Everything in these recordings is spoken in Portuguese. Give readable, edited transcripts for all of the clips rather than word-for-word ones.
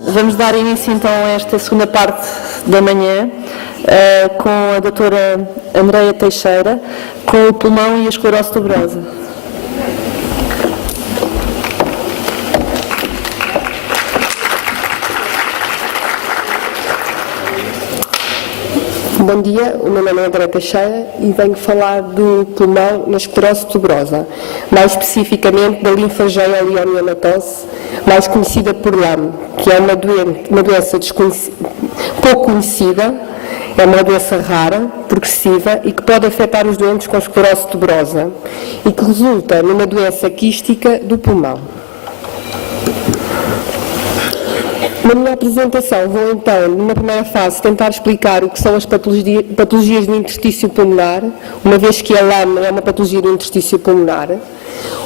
Vamos dar início então a esta segunda parte da manhã com a doutora Andreia Teixeira, com o pulmão e a esclerose tuberosa. Bom dia, o meu nome é Andreia Teixeira e venho falar do pulmão na esclerose tuberosa, mais especificamente da linfageia leionematose, mais conhecida por LAM, que é uma doença pouco conhecida, é uma doença rara, progressiva e que pode afetar os doentes com esclerose tuberosa e que resulta numa doença quística do pulmão. Na minha apresentação vou então, numa primeira fase, tentar explicar o que são as patologias do interstício pulmonar, uma vez que a LAM é uma patologia do interstício pulmonar.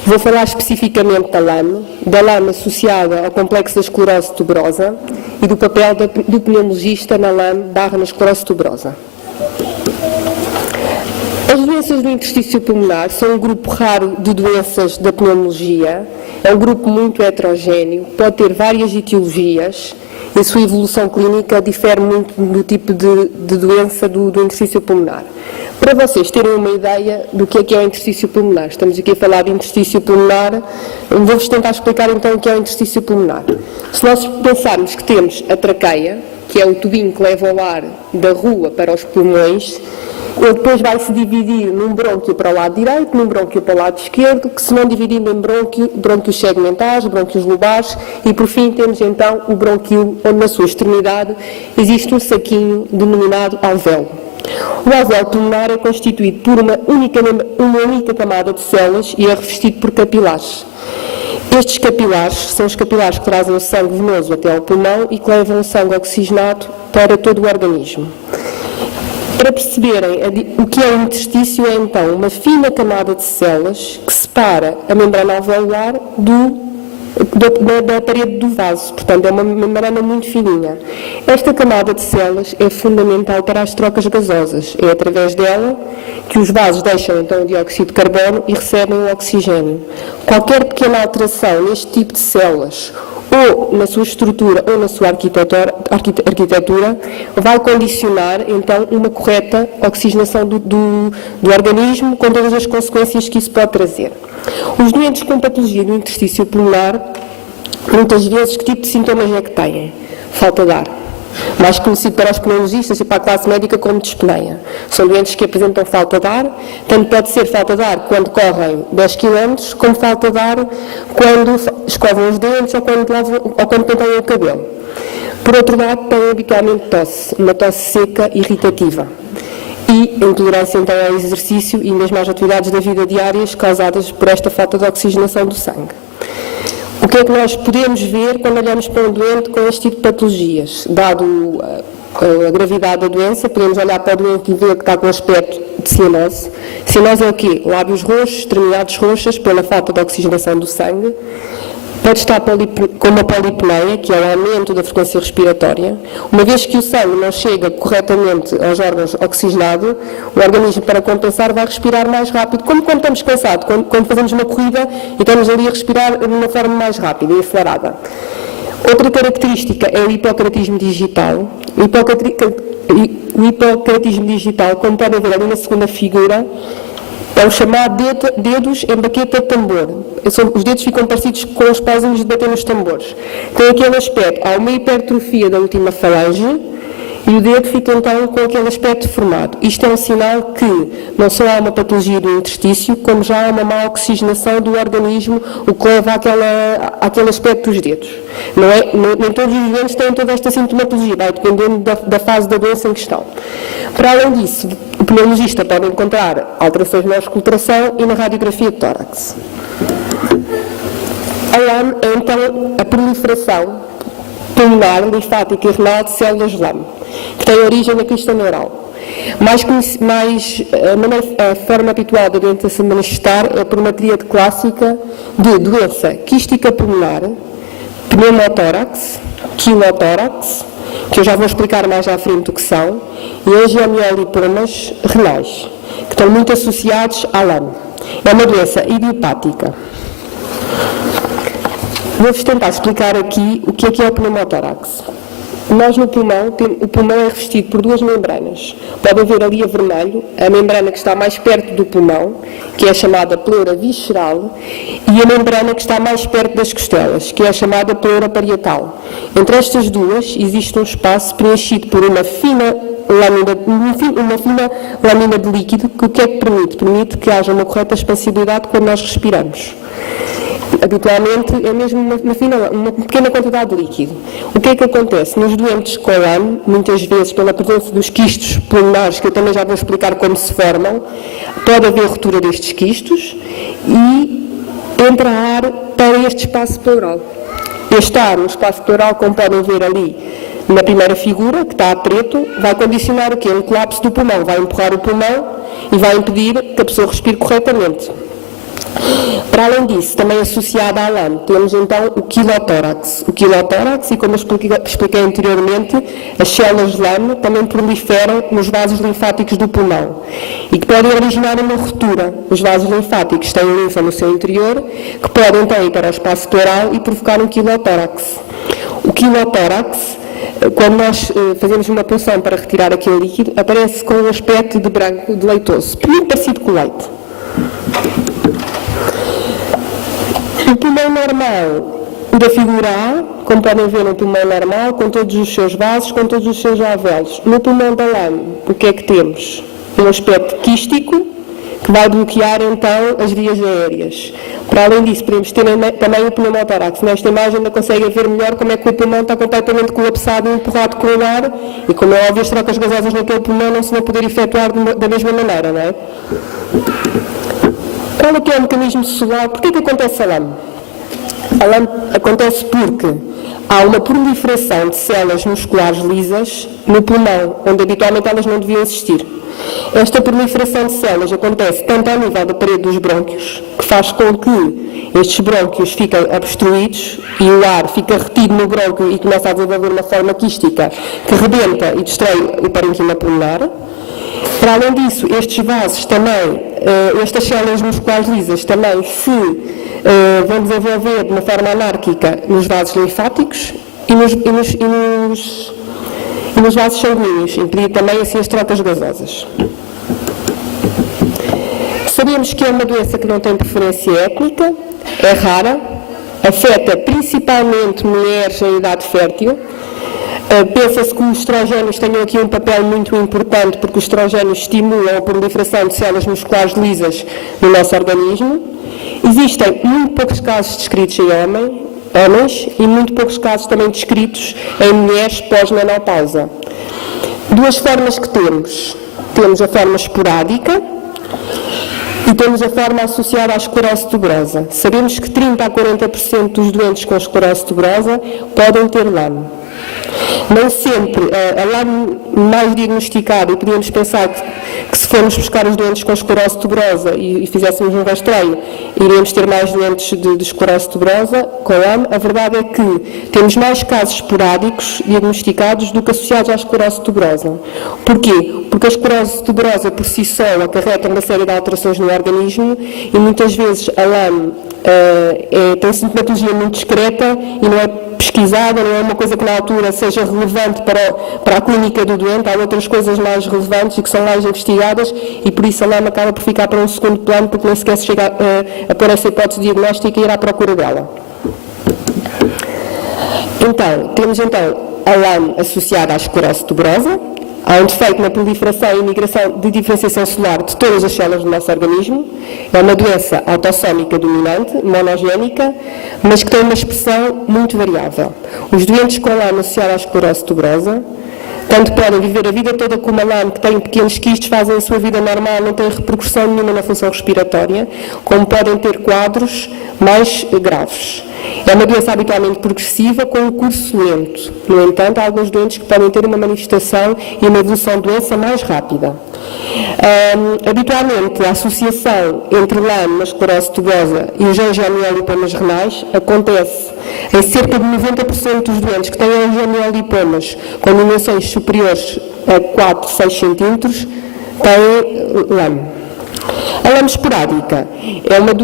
Vou falar especificamente da LAM associada ao complexo da esclerose tuberosa e do papel do pneumologista na LAM na esclerose tuberosa. As doenças do interstício pulmonar são um grupo raro de doenças da pneumologia, é um grupo muito heterogéneo, pode ter várias etiologias e a sua evolução clínica difere muito do tipo de doença do interstício pulmonar. Para vocês terem uma ideia do que é o interstício pulmonar, estamos aqui a falar de interstício pulmonar, vou-vos tentar explicar então o que é o interstício pulmonar. Se nós pensarmos que temos a traqueia, que é o tubinho que leva o ar da rua para os pulmões, ele depois vai se dividir num brônquio para o lado direito, num brônquio para o lado esquerdo, que se não dividindo em brônquios segmentares, brônquios lobares, e por fim temos então o brônquio, onde na sua extremidade existe um saquinho denominado alvéolo. O alvéolo pulmonar é constituído por uma única camada de células e é revestido por capilares. Estes capilares são os capilares que trazem o sangue venoso até ao pulmão e que levam o sangue oxigenado para todo o organismo. Para perceberem o que é o interstício, é então uma fina camada de células que separa a membrana alveolar da parede do vaso, portanto é uma membrana muito fininha. Esta camada de células é fundamental para as trocas gasosas, é através dela que os vasos deixam então o dióxido de carbono e recebem o oxigênio. Qualquer pequena alteração neste tipo de células, ou na sua estrutura ou na sua arquitetura, vai condicionar então uma correta oxigenação do organismo, com todas as consequências que isso pode trazer. Os doentes com patologia do interstício pulmonar, muitas vezes, que tipo de sintomas é que têm? Falta de ar. Mais conhecido para os pneumologistas e para a classe médica como dispneia. São doentes que apresentam falta de ar, tanto pode ser falta de ar quando correm 10 km, como falta de ar quando escovam os dentes ou quando penteiam o cabelo. Por outro lado, têm habitualmente tosse, uma tosse seca, irritativa. E intolerância então ao exercício e mesmo às atividades da vida diárias causadas por esta falta de oxigenação do sangue. O que é que nós podemos ver quando olhamos para um doente com este tipo de patologias? Dado a gravidade da doença, podemos olhar para o doente e ver que está com aspecto de cianose. Cianose é o quê? Lábios roxos, extremidades roxas, pela falta de oxigenação do sangue. Pode estar com uma polipneia, que é o aumento da frequência respiratória. Uma vez que o sangue não chega corretamente aos órgãos oxigenado, o organismo, para compensar, vai respirar mais rápido, como quando estamos cansados, quando fazemos uma corrida e estamos ali a respirar de uma forma mais rápida e acelerada. Outra característica é o hipocratismo digital. O hipocratismo digital, como podem ver ali na segunda figura, é o chamado dedos em baqueta de tambor. Os dedos ficam parecidos com os pauzinhos de bater nos tambores. Tem aquele aspecto, há uma hipertrofia da última falange e o dedo fica então com aquele aspecto deformado. Isto é um sinal que não só há uma patologia do interstício, como já há uma má oxigenação do organismo, o que leva àquele aspecto dos dedos. Nem todos os doentes têm toda esta sintomatologia, vai dependendo da fase da doença em questão. Para além disso, o pneumologista pode encontrar alterações na auscultação e na radiografia de tórax. A LAM é então a proliferação pulmonar, linfática e renal de células LAM, que tem origem na crista neural. A forma habitual da doença se manifestar é por uma tríade clássica de doença quística pulmonar, pneumotórax, quilotórax, que eu já vou explicar mais à frente o que são, e angiomiolipomas renais, que estão muito associados à LAM. É uma doença idiopática. Vou-vos tentar explicar aqui o que é o pneumotórax. Nós no pulmão, o pulmão é revestido por duas membranas. Podem ver ali a vermelho, a membrana que está mais perto do pulmão, que é chamada pleura visceral, e a membrana que está mais perto das costelas, que é chamada pleura parietal. Entre estas duas existe um espaço preenchido por uma fina lâmina de líquido, que o que é que permite? Permite que haja uma correta expansibilidade quando nós respiramos. Habitualmente é mesmo uma pequena quantidade de líquido. O que é que acontece? Nos doentes com LAM, muitas vezes pela presença dos quistos pulmonares, que eu também já vou explicar como se formam, pode haver ruptura destes quistos e entra ar para este espaço pleural. Este ar no espaço pleural, como podem ver ali na primeira figura, que está a preto, vai condicionar o quê? Um colapso do pulmão, vai empurrar o pulmão e vai impedir que a pessoa respire corretamente. Para além disso, também associado à LAM, temos então o quilotórax. O quilotórax, e como eu expliquei anteriormente, as células de LAM também proliferam nos vasos linfáticos do pulmão e que podem originar uma ruptura. Os vasos linfáticos têm linfa no seu interior, que podem então ir para o espaço pleural e provocar um quilotórax. O quilotórax, quando nós fazemos uma punção para retirar aquele líquido, aparece com um aspecto de branco, de leitoso, muito parecido com o leite. O pulmão normal da figura A, como podem ver, um pulmão normal, com todos os seus vasos, com todos os seus alvéolos. No pulmão da LAM, o que é que temos? Um aspecto quístico, que vai bloquear então as vias aéreas. Para além disso, podemos ter também o pneumotórax. Nesta imagem ainda conseguem ver melhor como é que o pulmão está completamente colapsado e empurrado com o ar, e como é óbvio, as trocas gasosas naquele pulmão não se vão poder efetuar da mesma maneira, não é? Qual é que é o mecanismo celular? Porquê que acontece a LAM? A LAM acontece porque há uma proliferação de células musculares lisas no pulmão, onde habitualmente elas não deviam existir. Esta proliferação de células acontece tanto ao nível da parede dos brônquios, que faz com que estes brônquios fiquem obstruídos e o ar fica retido no brônquio e começa a desenvolver uma forma quística que rebenta e destrói o parênquima pulmonar. Para além disso, estes vasos também, estas células musculares lisas também se vão desenvolver de uma forma anárquica nos vasos linfáticos e nos vasos sanguíneos, impedir também assim as trocas gasosas. Sabemos que é uma doença que não tem preferência étnica, é rara, afeta principalmente mulheres em idade fértil. Pensa-se que os estrogénios tenham aqui um papel muito importante, porque os estrogénios estimulam a proliferação de células musculares lisas no nosso organismo. Existem muito poucos casos descritos em homens e muito poucos casos também descritos em mulheres pós-menopausa. Duas formas que temos. Temos a forma esporádica e temos a forma associada à esclerose tuberosa. Sabemos que 30% a 40% dos doentes com esclerose tuberosa podem ter LAM. Nem sempre, a LAM mais diagnosticada, e podíamos pensar que se formos buscar os doentes com esclerose tuberosa e fizéssemos um rastreio, iríamos ter mais doentes de esclerose tuberosa com LAM. A verdade é que temos mais casos esporádicos diagnosticados do que associados à esclerose tuberosa. Porquê? Porque a esclerose tuberosa por si só acarreta uma série de alterações no organismo e muitas vezes a LAM tem sintomatologia muito discreta e não é pesquisada, não é uma coisa que na altura seja relevante para a clínica do doente. Há outras coisas mais relevantes e que são mais investigadas e por isso a LAM acaba por ficar para um segundo plano, porque nem sequer se chega a pôr essa hipótese diagnóstica e ir à procura dela. Então, temos a LAM associada à esclerose tuberosa. Há um defeito na proliferação e migração de diferenciação celular de todas as células do nosso organismo. É uma doença autossómica dominante, monogénica, mas que tem uma expressão muito variável. Os doentes com LAM associada à esclerose tuberosa tanto podem viver a vida toda com uma LAM que tem pequenos quistos, fazem a sua vida normal, não têm repercussão nenhuma na função respiratória, como podem ter quadros mais graves. É uma doença habitualmente progressiva com um curso lento. No entanto, há alguns doentes que podem ter uma manifestação e uma evolução de doença mais rápida. Habitualmente, a associação entre LAM, a esclerose tuberosa e os angiomiolipomas renais acontece em cerca de 90% dos doentes que têm angiomiolipomas com dimensões superiores a 4, 6 centímetros, têm LAM. A lame esporádica é uma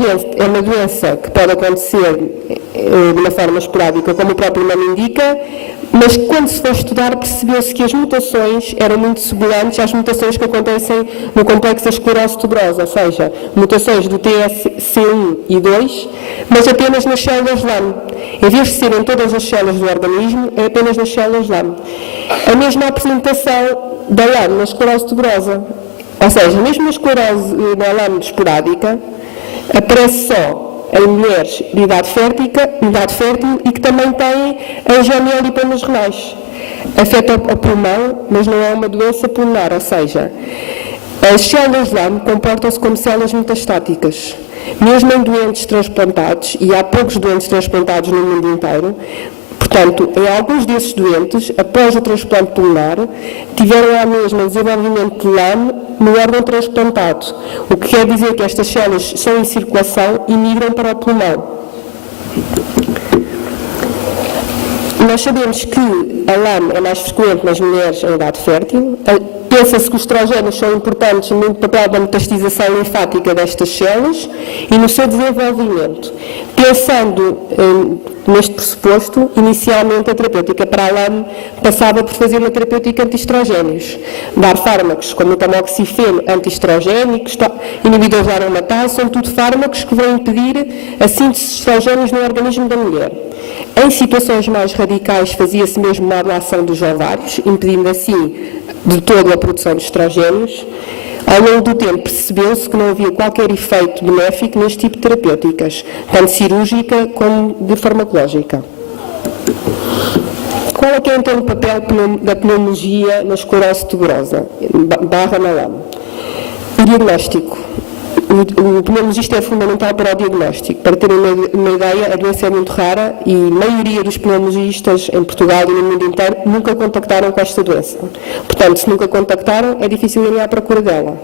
doença que pode acontecer de uma forma esporádica, como o próprio nome indica, mas quando se foi estudar percebeu-se que as mutações eram muito semelhantes às mutações que acontecem no complexo da esclerose tuberosa, ou seja, mutações do TSC1 e 2, mas apenas nas células lame. Em vez de serem todas as células do organismo, é apenas nas células lame. A mesma apresentação da lame na esclerose tuberosa, ou seja, mesmo na esclerose na lame esporádica, aparece só em mulheres de idade fértil e que também têm angiomielipomas renais. Afeta o pulmão, mas não é uma doença pulmonar, ou seja, as células LAM comportam-se como células metastáticas. Mesmo em doentes transplantados, e há poucos doentes transplantados no mundo inteiro, portanto, em alguns desses doentes, após o transplante pulmonar, tiveram lá mesmo o desenvolvimento de LAM no órgão transplantado, o que quer dizer que estas células são em circulação e migram para o pulmão. Nós sabemos que a LAM é mais frequente nas mulheres em idade fértil. Pensa-se que os estrogénios são importantes no papel da metastização linfática destas células e no seu desenvolvimento. Pensando neste pressuposto, inicialmente a terapêutica para a LAM passava por fazer uma terapêutica anti-estrogénios. Dar fármacos como o tamoxifeno anti-estrogénicos, inibidores da aromatase, são tudo fármacos que vão impedir a síntese de estrogénios no organismo da mulher. Em situações mais radicais fazia-se mesmo uma ablação dos ovários, impedindo assim de toda a produção de estrogénios. Ao longo do tempo percebeu-se que não havia qualquer efeito benéfico neste tipo de terapêuticas, tanto cirúrgica como de farmacológica. Qual é que é então o papel da pneumologia na esclerose tuberosa, na LAM? O diagnóstico. O pneumologista é fundamental para o diagnóstico. Para terem uma ideia, a doença é muito rara e a maioria dos pneumologistas em Portugal e no mundo inteiro nunca contactaram com esta doença. Portanto, se nunca contactaram, é difícil ir à procura dela.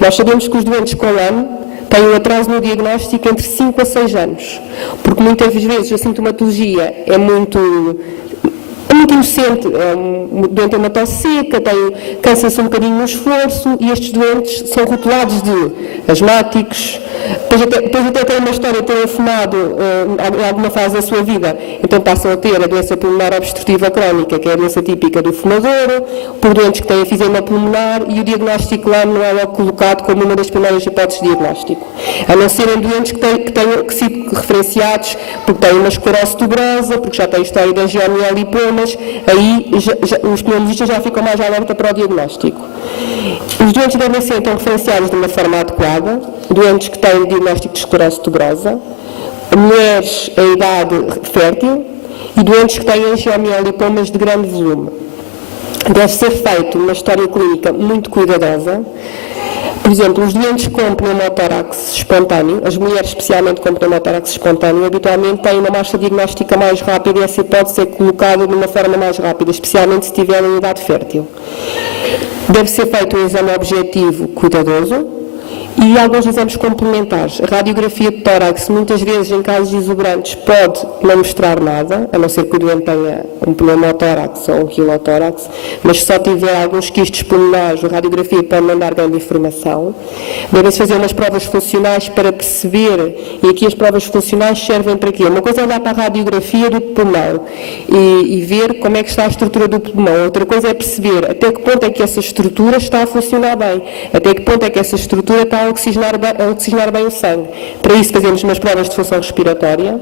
Nós sabemos que os doentes com LAM têm um atraso no diagnóstico entre 5 a 6 anos, porque muitas vezes a sintomatologia é muito inocente, é um doente tem uma tosse seca, cansa-se um bocadinho no esforço e estes doentes são rotulados de asmáticos, depois até têm uma história de terem fumado em alguma fase da sua vida, então passam a ter a doença pulmonar obstrutiva crónica, que é a doença típica do fumador, por doentes que têm efisema pulmonar e o diagnóstico LAM não é logo colocado como uma das primeiras hipóteses de diagnóstico. A não serem doentes que sido referenciados porque têm uma esclerose tuberosa, porque já têm história de angiomielipomas, aí os pneumologistas já ficam mais alerta para o diagnóstico. Os doentes devem ser então referenciados de uma forma adequada, doentes que têm diagnóstico de esclerose tuberosa, mulheres em idade fértil e doentes que têm angiomielipomas de grande volume. Deve ser feita uma história clínica muito cuidadosa. Por exemplo, os doentes com pneumotórax espontâneo, as mulheres especialmente com pneumotórax espontâneo, habitualmente têm uma marcha diagnóstica mais rápida e essa pode ser colocada de uma forma mais rápida, especialmente se tiverem em idade fértil. Deve ser feito um exame objetivo cuidadoso e alguns exames complementares. A radiografia de tórax, muitas vezes em casos exuberantes, pode não mostrar nada, a não ser que o doente tenha um pneumotórax ou um quilotórax, mas se só tiver alguns quistos pulmonares, a radiografia pode não dar grande informação. Devem-se fazer umas provas funcionais para perceber, e aqui as provas funcionais servem para quê? Uma coisa é olhar para a radiografia do pulmão e ver como é que está a estrutura do pulmão. Outra coisa é perceber até que ponto é que essa estrutura está a funcionar bem, até que ponto é que essa estrutura está a oxigenar bem o sangue. Para isso fazemos umas provas de função respiratória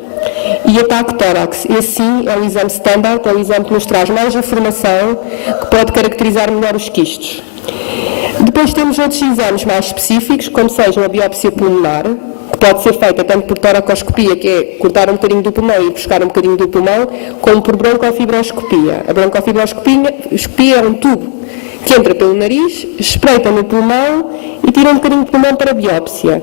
e ataque tórax. Esse sim é o exame standard, é o exame que nos traz mais informação, que pode caracterizar melhor os quistos. Depois temos outros exames mais específicos, como seja a biópsia pulmonar, que pode ser feita tanto por toracoscopia, que é cortar um bocadinho do pulmão e buscar um bocadinho do pulmão, como por broncofibroscopia. A broncofibroscopia é um tubo que entra pelo nariz, espreita no pulmão e tira um bocadinho de pulmão para a biópsia.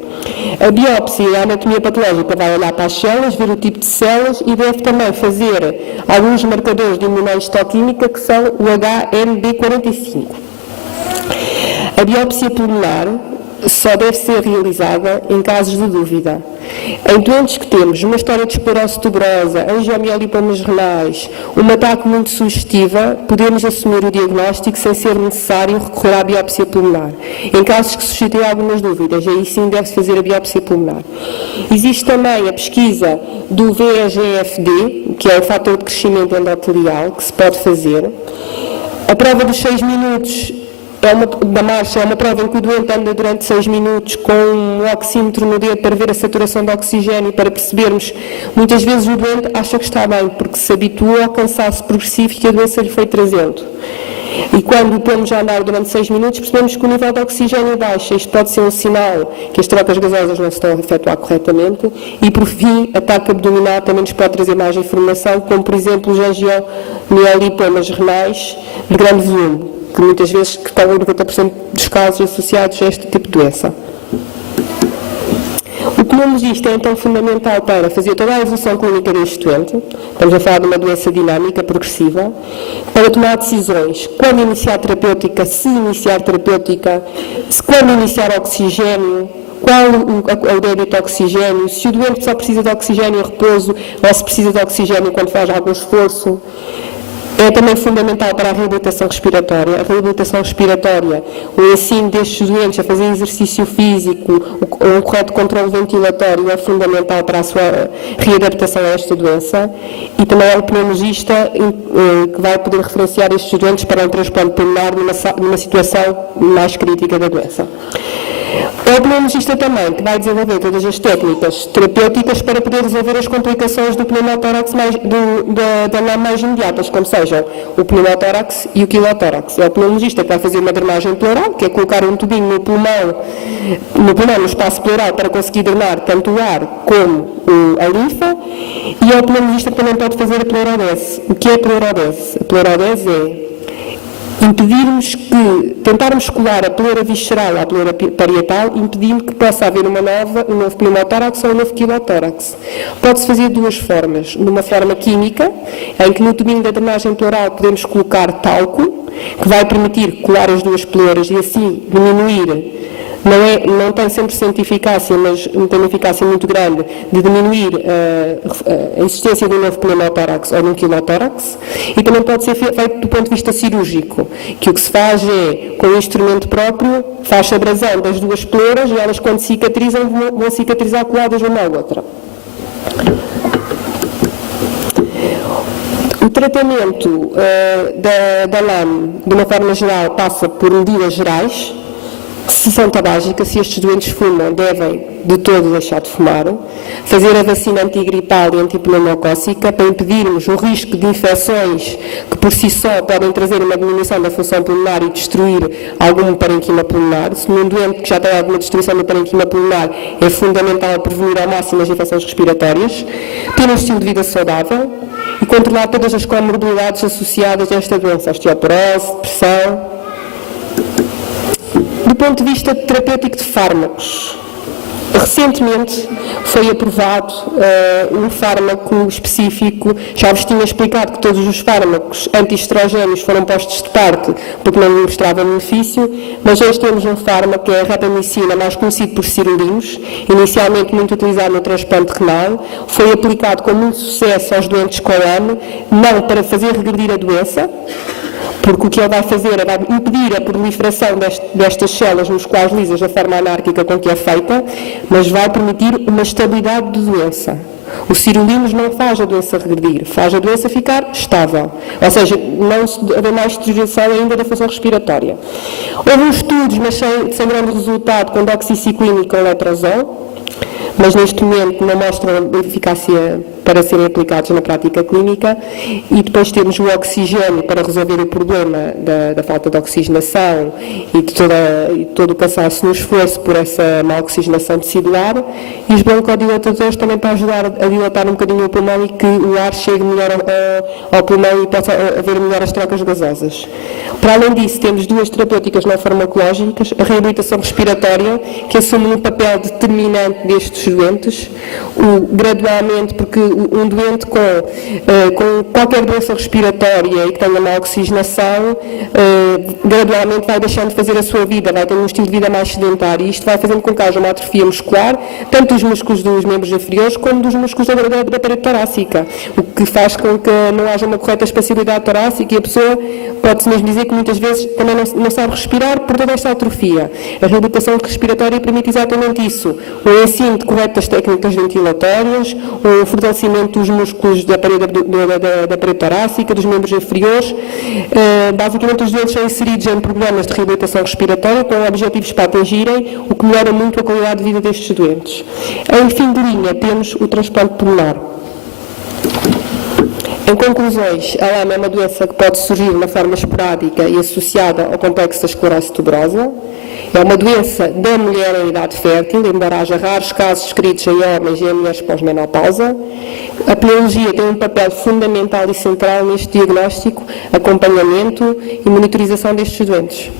A biópsia, a anatomia patológica, vai olhar para as células, ver o tipo de células e deve também fazer alguns marcadores de imunohistoquímica, que são o HNB45. A biópsia pulmonar só deve ser realizada em casos de dúvida. Em doentes que temos uma história de esclerose tuberosa, angiomiolipomas renais, uma TAC muito sugestiva, podemos assumir o diagnóstico sem ser necessário recorrer à biópsia pulmonar. Em casos que suscitem algumas dúvidas, aí sim deve-se fazer a biópsia pulmonar. Existe também a pesquisa do VEGFD, que é o fator de crescimento endotelial, que se pode fazer. A prova dos 6 minutos da marcha é uma prova em que o doente anda durante 6 minutos com um oxímetro no dedo para ver a saturação de oxigênio, para percebermos, muitas vezes o doente acha que está bem, porque se habituou ao cansaço progressivo que a doença lhe foi trazendo. E quando o pomos a andar durante 6 minutos, percebemos que o nível de oxigênio baixa. Isto pode ser um sinal que as trocas gasosas não se estão a efetuar corretamente. E, por fim, a TAC abdominal também nos pode trazer mais informação, como, por exemplo, os angiomiolipomas renais de grande volume, que muitas vezes estão em 90% dos casos associados a este tipo de doença. O pneumologista é então fundamental para fazer toda a evolução clínica deste doente, estamos a falar de uma doença dinâmica, progressiva, para tomar decisões, quando iniciar terapêutica, se iniciar terapêutica, quando iniciar oxigênio, qual o débito de oxigênio, se o doente só precisa de oxigênio em repouso ou se precisa de oxigênio quando faz algum esforço. É também fundamental para a reabilitação respiratória. A reabilitação respiratória, o ensino destes doentes a fazer exercício físico, um correto controle ventilatório é fundamental para a sua readaptação a esta doença. E também é o pneumologista que vai poder referenciar estes doentes para um transplante pulmonar numa situação mais crítica da doença. É o pneumologista também que vai desenvolver todas as técnicas terapêuticas para poder resolver as complicações do pneumotórax da NAM mais imediatas, como sejam o pneumotórax e o quilotórax. É o pneumologista que vai fazer uma drenagem pleural, que é colocar um tubinho no pulmão, no espaço pleural, para conseguir drenar tanto o ar como a linfa, e é o pneumologista que também pode fazer a pleurodese. O que é a pleurodese? A pleurodese é tentarmos colar a pleura visceral à pleura parietal, impedindo que possa haver um novo pneumotórax ou um novo quilotórax. Pode-se fazer de duas formas. De uma forma química, em que no tubinho da drenagem pleural podemos colocar talco, que vai permitir colar as duas pleuras e assim diminuir. Não tem 100% de eficácia, mas tem uma eficácia muito grande de diminuir a existência de um novo pneumotórax ou de um quilotórax, e também pode ser feito do ponto de vista cirúrgico, que o que se faz é, com o instrumento próprio, faz a abrasão das duas pleuras e elas, quando cicatrizam, vão cicatrizar coladas uma à outra. O tratamento da LAM, de uma forma geral, passa por medidas gerais. Cessação tabágica, se estes doentes fumam, devem de todo deixar de fumar. Fazer a vacina antigripal e antipneumocócica para impedirmos o risco de infecções que por si só podem trazer uma diminuição da função pulmonar e destruir algum parenquima pulmonar. Se num doente que já tem alguma destruição do parenquima pulmonar, é fundamental prevenir ao máximo as infecções respiratórias. Ter um estilo de vida saudável e controlar todas as comorbilidades associadas a esta doença, osteoporose, depressão. Do ponto de vista terapêutico de fármacos, recentemente foi aprovado um fármaco específico. Já vos tinha explicado que todos os fármacos antiestrogénios foram postos de parte porque não mostrava benefício, mas hoje temos um fármaco que é a rapamicina, mais conhecido por cirulinos, inicialmente muito utilizado no transplante renal, foi aplicado com muito sucesso aos doentes com LAM, não para fazer regredir a doença, porque o que ele vai fazer é vai impedir a proliferação destas células musculares lisas da forma anárquica com que é feita, mas vai permitir uma estabilidade de doença. O cirulinos não faz a doença regredir, faz a doença ficar estável, ou seja, não haver mais deterioração ainda da função respiratória. Houve uns estudos, mas sem grande resultado, com doxiciclina e com letrozol, mas neste momento não mostram eficácia para serem aplicados na prática clínica, e depois temos o oxigênio para resolver o problema da falta de oxigenação e de todo o cansaço no esforço por essa má oxigenação tecidular, e os broncodilatadores também para ajudar a dilatar um bocadinho o pulmão e que o ar chegue melhor ao pulmão e possa haver melhor as trocas gasosas. Para além disso, temos duas terapêuticas não farmacológicas, a reabilitação respiratória, que assume um papel determinante destes doentes, gradualmente, porque um doente com qualquer doença respiratória e que tenha má oxigenação, gradualmente vai deixando de fazer a sua vida, vai tendo um estilo de vida mais sedentário, e isto vai fazendo com que haja uma atrofia muscular, tanto dos músculos dos membros inferiores como dos músculos da parede torácica, o que faz com que não haja uma correta espacialidade torácica e a pessoa pode-se mesmo dizer que muitas vezes também não sabe respirar por toda esta atrofia. A reabilitação respiratória permite exatamente isso, o ensino de corretas técnicas ventilatórias, o fortalecimento dos músculos da parede torácica, dos membros inferiores. Basicamente, os doentes são inseridos em programas de reabilitação respiratória com objetivos para atingirem, o que melhora muito a qualidade de vida destes doentes. Em fim de linha, temos o transplante pulmonar. Em conclusões, a lama é uma doença que pode surgir de uma forma esporádica e associada ao complexo da esclerose tuberosa. É uma doença da mulher em idade fértil, embora haja raros casos descritos em homens e em mulheres pós-menopausa. A pneumologia tem um papel fundamental e central neste diagnóstico, acompanhamento e monitorização destes doentes.